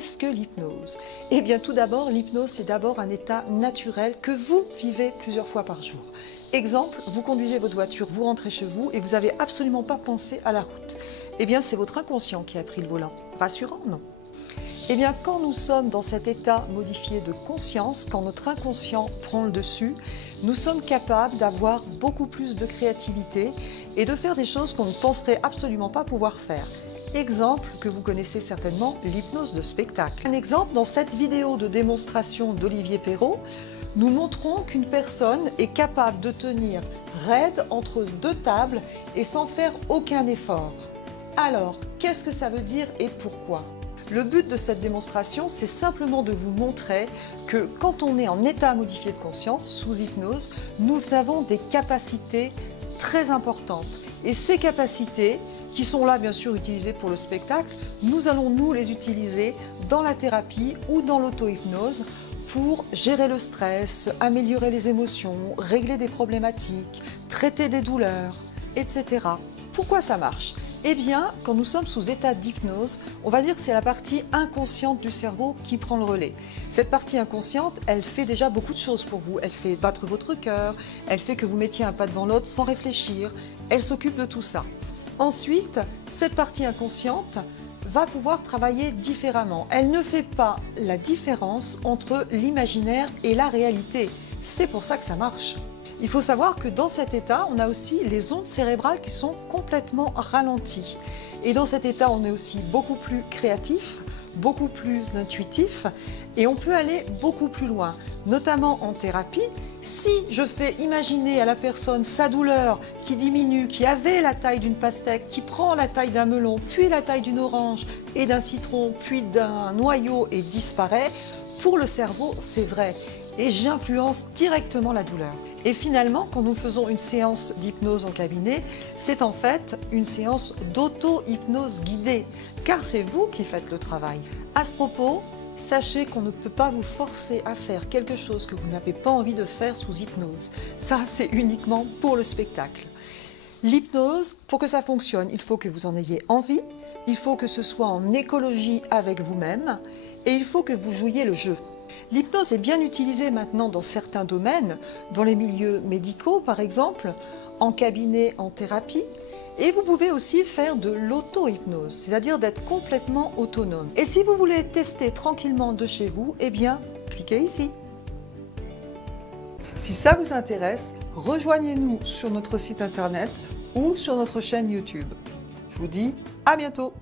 qu'est-ce que l'hypnose? Eh bien tout d'abord, l'hypnose c'est d'abord un état naturel que vous vivez plusieurs fois par jour. Exemple, vous conduisez votre voiture, vous rentrez chez vous et vous n'avez absolument pas pensé à la route. Eh bien c'est votre inconscient qui a pris le volant. Rassurant, non? Eh bien quand nous sommes dans cet état modifié de conscience, quand notre inconscient prend le dessus, nous sommes capables d'avoir beaucoup plus de créativité et de faire des choses qu'on ne penserait absolument pas pouvoir faire. Exemple que vous connaissez certainement, l'hypnose de spectacle. Un exemple, dans cette vidéo de démonstration d'Olivier Perrault, nous montrons qu'une personne est capable de tenir raide entre deux tables et sans faire aucun effort. Alors, qu'est-ce que ça veut dire et pourquoi? Le but de cette démonstration, c'est simplement de vous montrer que quand on est en état modifié de conscience, sous hypnose, nous avons des capacités très importantes. Et ces capacités, qui sont là bien sûr utilisées pour le spectacle, nous allons nous les utiliser dans la thérapie ou dans l'auto-hypnose pour gérer le stress, améliorer les émotions, régler des problématiques, traiter des douleurs, etc. Pourquoi ça marche? Eh bien, quand nous sommes sous état d'hypnose, on va dire que c'est la partie inconsciente du cerveau qui prend le relais. Cette partie inconsciente, elle fait déjà beaucoup de choses pour vous. Elle fait battre votre cœur, elle fait que vous mettiez un pas devant l'autre sans réfléchir. Elle s'occupe de tout ça. Ensuite, cette partie inconsciente va pouvoir travailler différemment. Elle ne fait pas la différence entre l'imaginaire et la réalité. C'est pour ça que ça marche. Il faut savoir que dans cet état, on a aussi les ondes cérébrales qui sont complètement ralenties. Et dans cet état, on est aussi beaucoup plus créatif, beaucoup plus intuitif et on peut aller beaucoup plus loin. Notamment en thérapie, si je fais imaginer à la personne sa douleur qui diminue, qui avait la taille d'une pastèque, qui prend la taille d'un melon, puis la taille d'une orange et d'un citron, puis d'un noyau et disparaît, pour le cerveau, c'est vrai. Et j'influence directement la douleur. Et finalement, quand nous faisons une séance d'hypnose en cabinet, c'est en fait une séance d'auto-hypnose guidée, car c'est vous qui faites le travail. À ce propos, sachez qu'on ne peut pas vous forcer à faire quelque chose que vous n'avez pas envie de faire sous hypnose. Ça, c'est uniquement pour le spectacle. L'hypnose, pour que ça fonctionne, il faut que vous en ayez envie, il faut que ce soit en écologie avec vous-même et il faut que vous jouiez le jeu. L'hypnose est bien utilisée maintenant dans certains domaines, dans les milieux médicaux par exemple, en cabinet, en thérapie. Et vous pouvez aussi faire de l'auto-hypnose, c'est-à-dire d'être complètement autonome. Et si vous voulez tester tranquillement de chez vous, eh bien, cliquez ici. Si ça vous intéresse, rejoignez-nous sur notre site internet ou sur notre chaîne YouTube. Je vous dis à bientôt!